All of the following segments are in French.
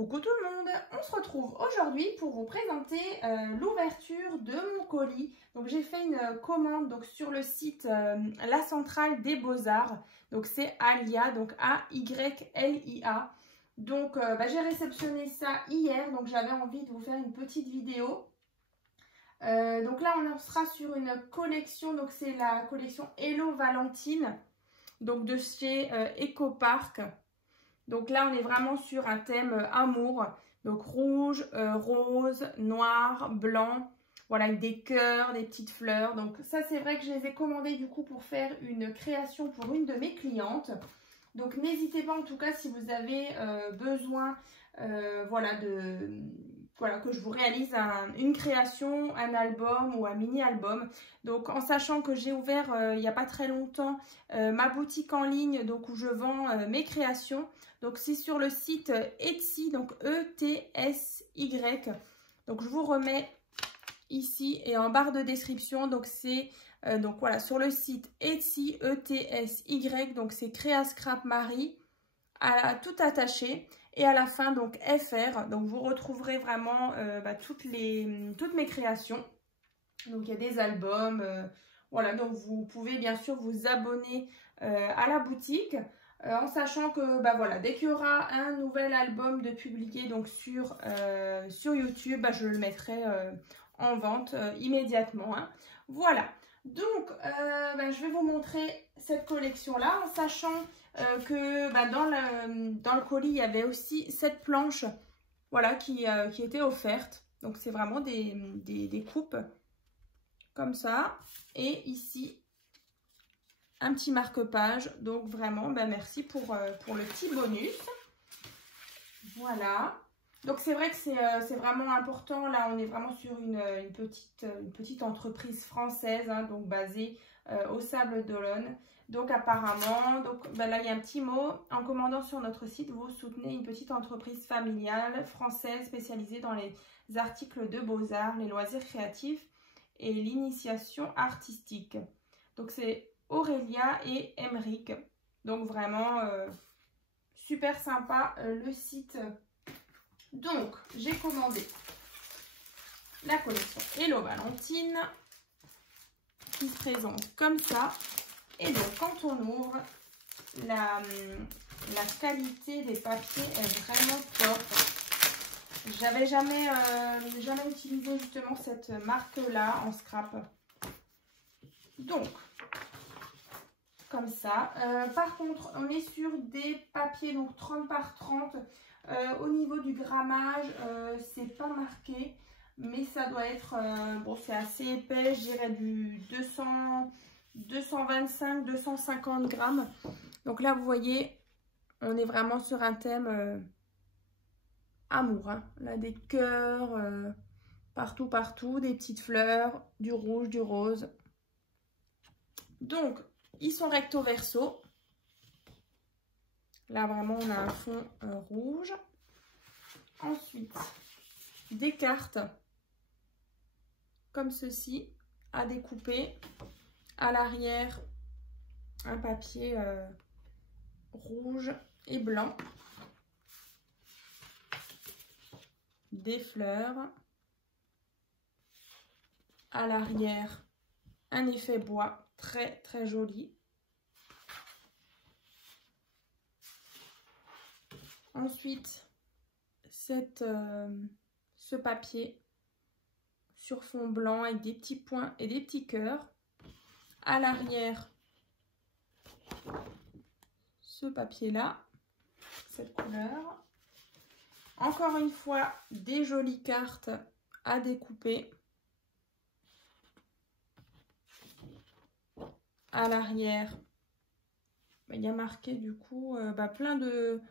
Coucou tout le monde, on se retrouve aujourd'hui pour vous présenter l'ouverture de mon colis. Donc j'ai fait une commande donc, sur le site La Centrale des Beaux-Arts. Donc c'est Alia, donc A-Y-L-I-A. Donc j'ai réceptionné ça hier, donc j'avais envie de vous faire une petite vidéo. Donc là on en sera sur une collection, donc c'est la collection Hello Valentine, donc de chez Ecopark. Donc là, on est vraiment sur un thème amour. Donc rouge, rose, noir, blanc. Voilà, avec des cœurs, des petites fleurs. Donc ça, c'est vrai que je les ai commandés du coup pour faire une création pour une de mes clientes. Donc n'hésitez pas en tout cas si vous avez besoin que je vous réalise une création, un album ou un mini-album. Donc en sachant que j'ai ouvert il n'y a pas très longtemps ma boutique en ligne donc où je vends mes créations. Donc c'est sur le site Etsy, donc E-T-S-Y. Donc je vous remets ici et en barre de description. Donc c'est sur le site Etsy E-T-S-Y. Donc c'est Créa Scrap Marie tout attaché. Et à la fin, donc FR, donc vous retrouverez vraiment toutes mes créations. Donc il y a des albums, donc vous pouvez bien sûr vous abonner à la boutique. En sachant que dès qu'il y aura un nouvel album de publié donc sur YouTube, je le mettrai en vente immédiatement. Hein. Voilà. Donc, je vais vous montrer cette collection-là, en sachant que dans le colis, il y avait aussi cette planche qui était offerte. Donc, c'est vraiment des coupes comme ça. Et ici, un petit marque-page. Donc, vraiment, merci pour le petit bonus. Voilà. Donc c'est vrai que c'est vraiment important. Là, on est vraiment sur une petite entreprise française, hein, donc basée au Sable d'Olonne. Donc apparemment, là il y a un petit mot. En commandant sur notre site, vous soutenez une petite entreprise familiale française spécialisée dans les articles de beaux-arts, les loisirs créatifs et l'initiation artistique. Donc c'est Aurélia et Emeric. Donc vraiment super sympa le site. Donc, j'ai commandé la collection Hello Valentine qui se présente comme ça. Et donc, quand on ouvre, la qualité des papiers est vraiment top. J'avais jamais utilisé justement cette marque-là en scrap. Donc, comme ça. Par contre, on est sur des papiers donc 30 par 30. Au niveau du grammage, c'est pas marqué, mais ça doit être, c'est assez épais, je dirais du 225-250 grammes. Donc là, vous voyez, on est vraiment sur un thème amour. Hein. Là, des cœurs partout, des petites fleurs, du rouge, du rose. Donc, ils sont recto verso. Là, vraiment, on a un fond rouge. Ensuite, des cartes comme ceci à découper. À l'arrière, un papier rouge et blanc. Des fleurs. À l'arrière, un effet bois très, très joli. Ensuite, ce papier sur fond blanc avec des petits points et des petits cœurs. À l'arrière, ce papier-là, cette couleur. Encore une fois, des jolies cartes à découper. À l'arrière, il y a marqué du coup plein de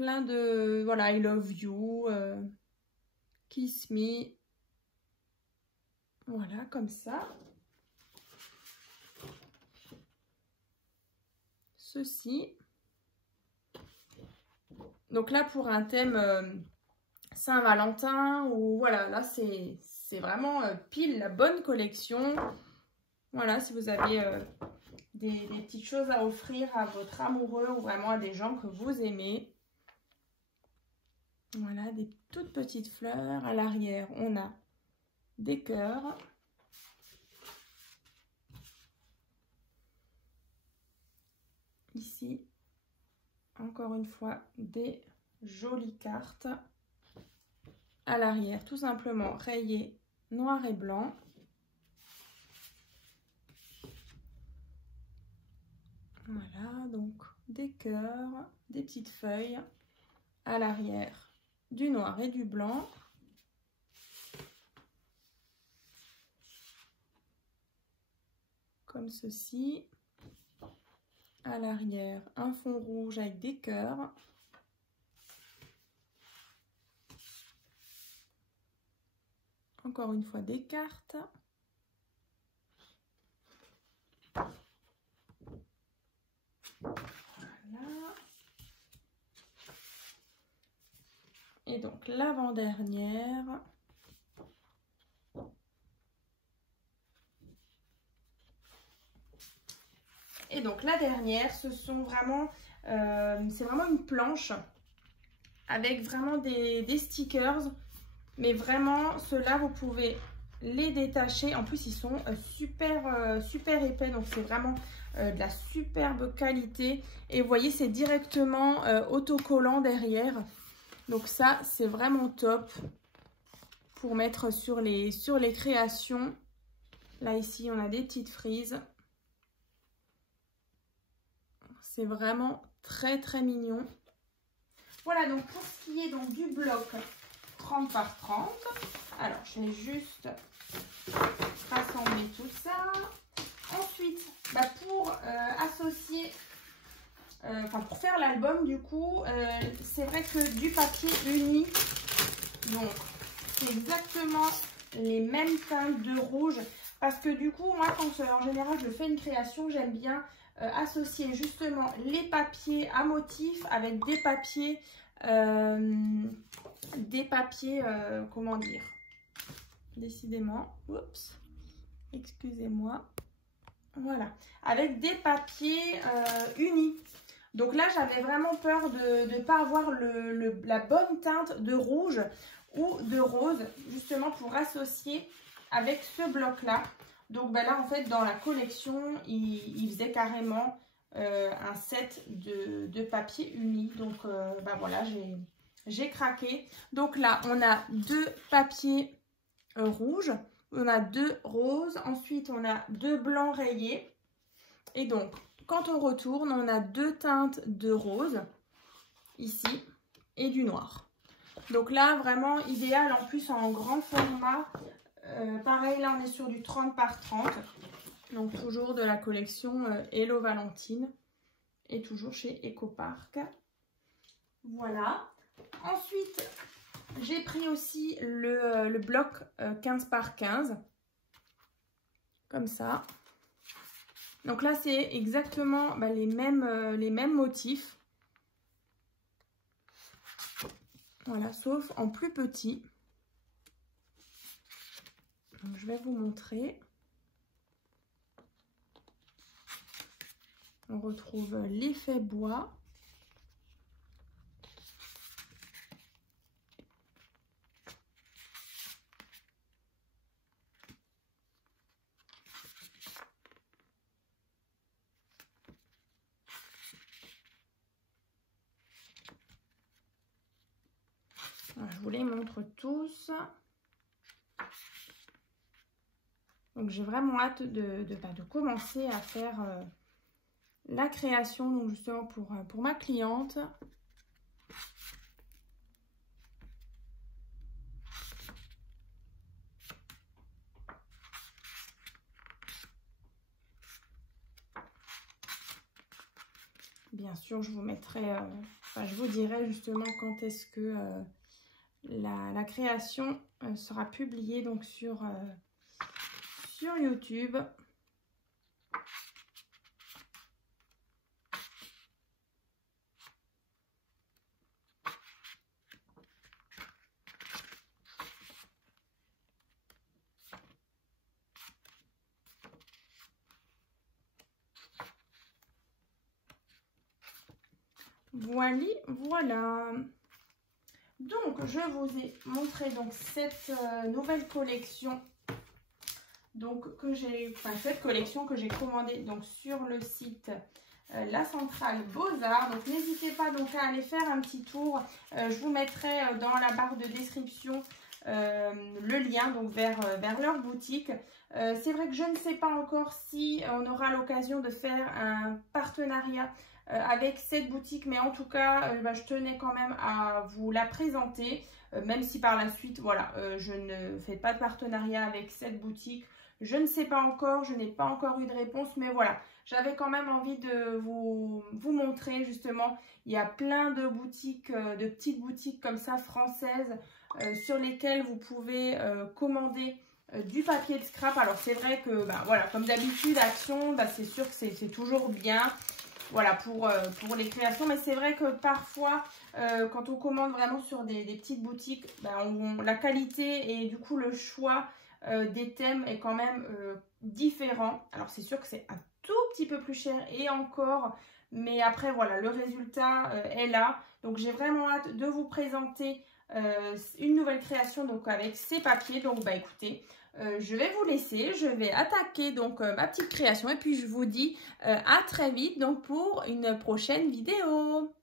I love you, kiss me, voilà comme ça. Ceci. Donc là pour un thème Saint-Valentin ou voilà, là c'est vraiment pile la bonne collection. Voilà, si vous avez des petites choses à offrir à votre amoureux ou vraiment à des gens que vous aimez. Voilà, des toutes petites fleurs. À l'arrière, on a des cœurs. Ici, encore une fois, des jolies cartes. À l'arrière, tout simplement rayé noir et blanc. Voilà, donc des cœurs, des petites feuilles. À l'arrière, du noir et du blanc. Comme ceci. À l'arrière, un fond rouge avec des cœurs. Encore une fois, des cartes. Voilà. Et donc, l'avant-dernière. Et donc, la dernière, ce sont vraiment... c'est vraiment une planche avec vraiment des stickers. Mais vraiment, ceux-là, vous pouvez les détacher. En plus, ils sont super épais. Donc, c'est vraiment de la superbe qualité. Et vous voyez, c'est directement autocollant derrière. Donc ça, c'est vraiment top pour mettre sur les créations. Là, ici, on a des petites frises. C'est vraiment très mignon. Voilà, donc pour ce qui est donc du bloc 30 par 30. Alors, je vais juste rassembler tout ça. Ensuite, pour associer... pour faire l'album, du coup, c'est vrai que du papier uni, donc c'est exactement les mêmes teintes de rouge, parce que du coup, moi, quand en général je fais une création, j'aime bien associer justement les papiers à motifs avec des papiers, comment dire, décidément, oups, excusez-moi, voilà, avec des papiers unis. Donc là, j'avais vraiment peur de ne pas avoir la bonne teinte de rouge ou de rose, justement pour associer avec ce bloc-là. Donc là, en fait, dans la collection, il faisait carrément un set de papier uni. Donc voilà, j'ai craqué. Donc là, on a 2 papiers rouges, on a 2 roses, ensuite on a 2 blancs rayés. Et donc, quand on retourne, on a 2 teintes de rose, ici, et du noir. Donc là, vraiment idéal, en plus en grand format. Pareil, là, on est sur du 30 par 30. Donc, toujours de la collection Hello Valentine. Et toujours chez Ecopark. Voilà. Ensuite, j'ai pris aussi le bloc 15 par 15. Comme ça. Donc là, c'est exactement les mêmes motifs. Voilà, sauf en plus petit. Donc, je vais vous montrer. On retrouve l'effet bois. Alors, je vous les montre tous. Donc j'ai vraiment hâte de commencer à faire la création, donc justement pour ma cliente. Bien sûr, je vous mettrai, je vous dirai justement quand est-ce que la création sera publiée donc sur YouTube. Voilà. Donc, je vous ai montré donc cette nouvelle collection. Donc, cette collection que j'ai commandée donc sur le site La Centrale Beaux-Arts. Donc, n'hésitez pas donc à aller faire un petit tour. Je vous mettrai dans la barre de description le lien donc vers leur boutique. C'est vrai que je ne sais pas encore si on aura l'occasion de faire un partenariat avec cette boutique, mais en tout cas je tenais quand même à vous la présenter, même si par la suite voilà je ne fais pas de partenariat avec cette boutique. Je ne sais pas encore, je n'ai pas encore eu de réponse, mais voilà, j'avais quand même envie de vous montrer justement. Il y a plein de boutiques, de petites boutiques comme ça françaises sur lesquelles vous pouvez commander du papier de scrap. Alors c'est vrai que voilà, comme d'habitude Action, c'est sûr que c'est toujours bien. Voilà pour les créations, mais c'est vrai que parfois quand on commande vraiment sur des petites boutiques, la qualité et du coup le choix des thèmes est quand même différent. Alors c'est sûr que c'est un tout petit peu plus cher et encore, mais après voilà, le résultat est là. Donc j'ai vraiment hâte de vous présenter une nouvelle création donc avec ces papiers. Donc écoutez, je vais vous laisser, je vais attaquer donc ma petite création et puis je vous dis à très vite donc pour une prochaine vidéo.